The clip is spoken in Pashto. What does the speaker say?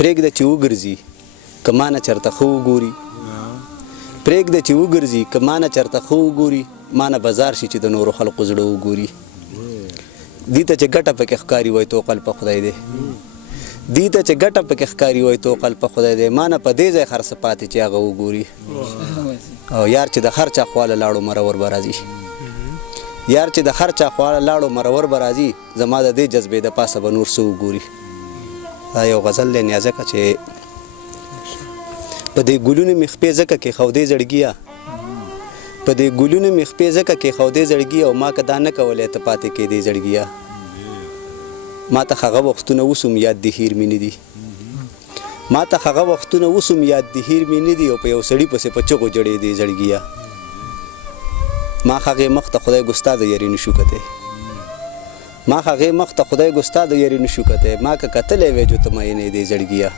پرېږده چې وګرځي که ما نه چېرته ښه وګوري پرېږده چې وګرځي که ما نه چېرته ښه وګوري ما نه بازار شي چې د نورو خلقو زړه وګوري دې ته چې ګټه پکې ښکاري وای توقل په خدای دی دې ته چې ګټه پکې ښکاري وای توقل په خدای دی ما نه په دې ځای خرڅ پاتې چې هغه وګوري او یار چې د هر چا خواله لاړو مرور به راځي یار چې د هر چا خواله لاړو مرور به راځي زما د دې جذبې د پاسه به نور څه وګوري دا یو غزل دی نیازکه چې په دې ګلونو مې خپې ځکه کېښودې زړګیه په دې ګلونو مې خپې ځکه کېښودې زړګیه او ما که دا نه کولی ته پاتې کېدې زړګیه ما ته هغه وختونه اوس هم یاد دي هیر مې نه دي ما ته هغه وختونه اوس هم یاد دي هیر مې نه دي او په یو سړي پسې په چغو جړېدې زړګیه ما هغې مخ ته خدای ګستا د یاري نه شو کتی ما هغې مخ ته خدای ګستا د یاري نه شو کتی ما که کتلی وی جو ته مینې دې زړګیه